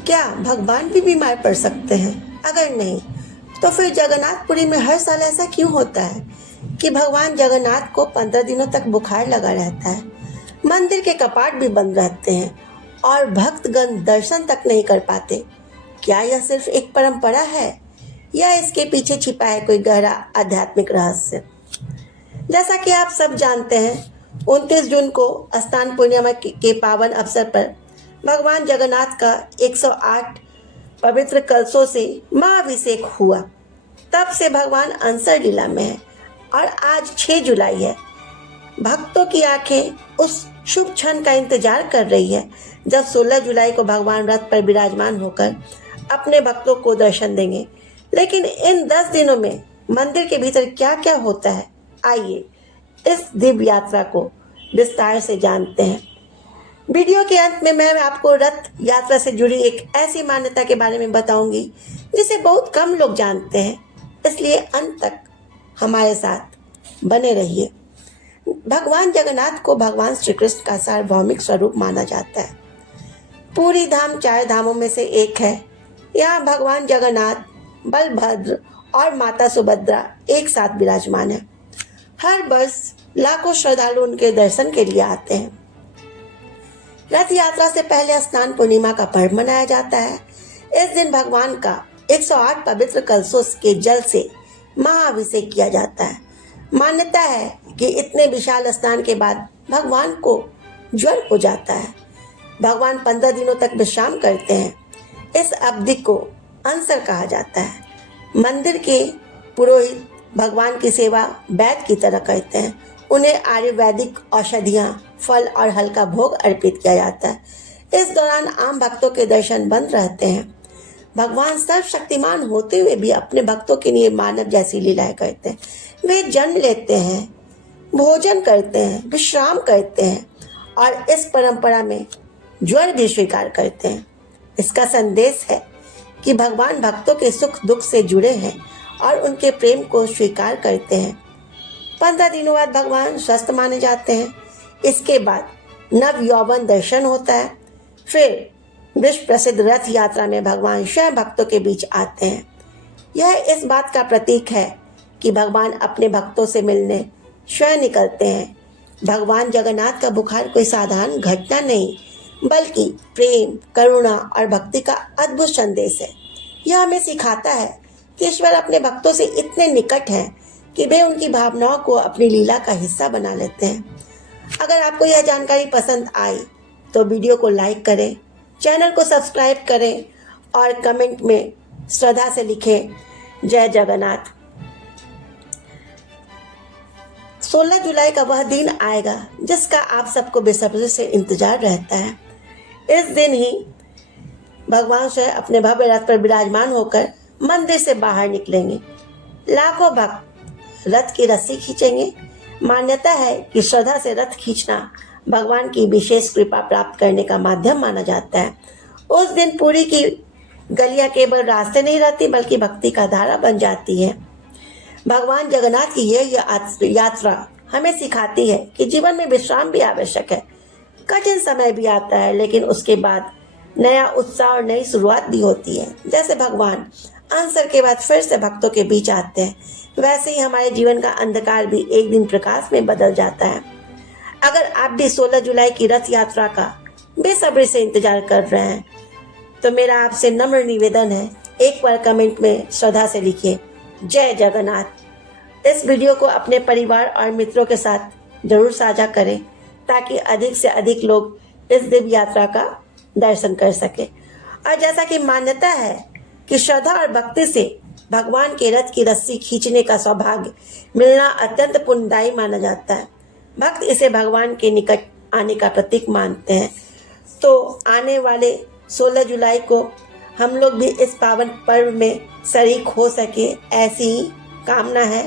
क्या भगवान भी बीमार पड़ सकते हैं? अगर नहीं, तो फिर जगन्नाथपुरी में हर साल ऐसा क्यों होता है कि भगवान जगन्नाथ को 15 दिनों तक बुखार लगा रहता है, मंदिर के कपाट भी बंद रहते हैं और भक्तगण दर्शन तक नहीं कर पाते? क्या यह सिर्फ एक परंपरा है या इसके पीछे छिपा है कोई गहरा आध्यात्मिक रहस्य? जैसा कि आप सब जानते हैं, 29 जून को स्नान पूर्णिमा के पावन अवसर पर भगवान जगन्नाथ का 108 पवित्र कलशों से महाअभिषेक हुआ। तब से भगवान अंसर लीला में है और आज 6 जुलाई है। भक्तों की आंखें उस शुभ क्षण का इंतजार कर रही है जब 16 जुलाई को भगवान रथ पर विराजमान होकर अपने भक्तों को दर्शन देंगे। लेकिन इन 10 दिनों में मंदिर के भीतर क्या क्या होता है, आइए इस दिव्य यात्रा को विस्तार से जानते हैं। वीडियो के अंत में मैं आपको रथ यात्रा से जुड़ी एक ऐसी मान्यता के बारे में बताऊंगी जिसे बहुत कम लोग जानते हैं, इसलिए अंत तक हमारे साथ बने रहिए। भगवान जगन्नाथ को भगवान श्री कृष्ण का सार्वभौमिक स्वरूप माना जाता है। पूरी धाम 4 धामों में से एक है। यहाँ भगवान जगन्नाथ, बलभद्र और माता सुभद्रा एक साथ विराजमान है। हर वर्ष लाखों श्रद्धालु उनके दर्शन के लिए आते हैं। रथ यात्रा से पहले स्नान पूर्णिमा का पर्व मनाया जाता है। इस दिन भगवान का 108 पवित्र कलशों के जल से महाअभिषेक किया जाता है। मान्यता है कि इतने विशाल स्नान के बाद भगवान को ज्वर हो जाता है। भगवान 15 दिनों तक विश्राम करते हैं। इस अवधि को अंसर कहा जाता है। मंदिर के पुरोहित भगवान की सेवा वैद्य की तरह करते हैं। उन्हें आयुर्वेदिक औषधियाँ, फल और हल्का भोग अर्पित किया जाता है। इस दौरान आम भक्तों के दर्शन बंद रहते हैं। भगवान सर्वशक्तिमान होते हुए भी अपने भक्तों के लिए मानव जैसी लीलाएं करते हैं। वे जन्म लेते हैं, भोजन करते हैं, विश्राम करते हैं और इस परंपरा में ज्वर भी स्वीकार करते हैं। इसका संदेश है कि भगवान भक्तों के सुख दुख से जुड़े हैं और उनके प्रेम को स्वीकार करते हैं। 15 दिनों बाद भगवान स्वस्थ माने जाते हैं। इसके बाद नव यौवन दर्शन होता है। फिर विश्व प्रसिद्ध रथ यात्रा में भगवान स्वयं भक्तों के बीच आते हैं। यह इस बात का प्रतीक है कि भगवान अपने भक्तों से मिलने स्वयं निकलते हैं। भगवान जगन्नाथ का बुखार कोई साधारण घटना नहीं, बल्कि प्रेम, करुणा और भक्ति का अद्भुत संदेश है। यह हमें सिखाता है कि ईश्वर अपने भक्तों से इतने निकट हैं कि वे उनकी भावनाओं को अपनी लीला का हिस्सा बना लेते हैं। अगर आपको यह जानकारी पसंद आई तो वीडियो को लाइक करें, चैनल को सब्सक्राइब करें और कमेंट में श्रद्धा से लिखें, जय जगन्नाथ। 16 जुलाई का वह दिन आएगा जिसका आप सबको बेसब्री से इंतजार रहता है। इस दिन ही भगवान स्वयं अपने भव्य रथ पर विराजमान होकर मंदिर से बाहर निकलेंगे। लाखों भक्त रथ की रस्सी खींचेंगे। मान्यता है कि श्रद्धा से रथ खींचना भगवान की विशेष कृपा प्राप्त करने का माध्यम माना जाता है। उस दिन पूरी की गलियां केवल रास्ते नहीं रहती, बल्कि भक्ति का धारा बन जाती है। भगवान जगन्नाथ की यह यात्रा हमें सिखाती है कि जीवन में विश्राम भी आवश्यक है। कठिन समय भी आता है, लेकिन उसके बाद नया उत्साह और नई शुरुआत भी होती है। जैसे भगवान अंसर के बाद फिर से भक्तों के बीच आते हैं, वैसे ही हमारे जीवन का अंधकार भी एक दिन प्रकाश में बदल जाता है। अगर आप भी 16 जुलाई की रथ यात्रा का बेसब्री से इंतजार कर रहे हैं तो मेरा आपसे नम्र निवेदन है, एक बार कमेंट में श्रद्धा से लिखिए, जय जगन्नाथ। इस वीडियो को अपने परिवार और मित्रों के साथ जरूर साझा करें ताकि अधिक से अधिक लोग इस दिव्य यात्रा का दर्शन कर सके। और जैसा कि मान्यता है कि श्रद्धा और भक्ति से भगवान के रथ की रस्सी खींचने का सौभाग्य मिलना अत्यंत पुण्यदायी माना जाता है। भक्त इसे भगवान के निकट आने का प्रतीक मानते हैं। तो आने वाले 16 जुलाई को हम लोग भी इस पावन पर्व में शरीक हो सके, ऐसी ही कामना है।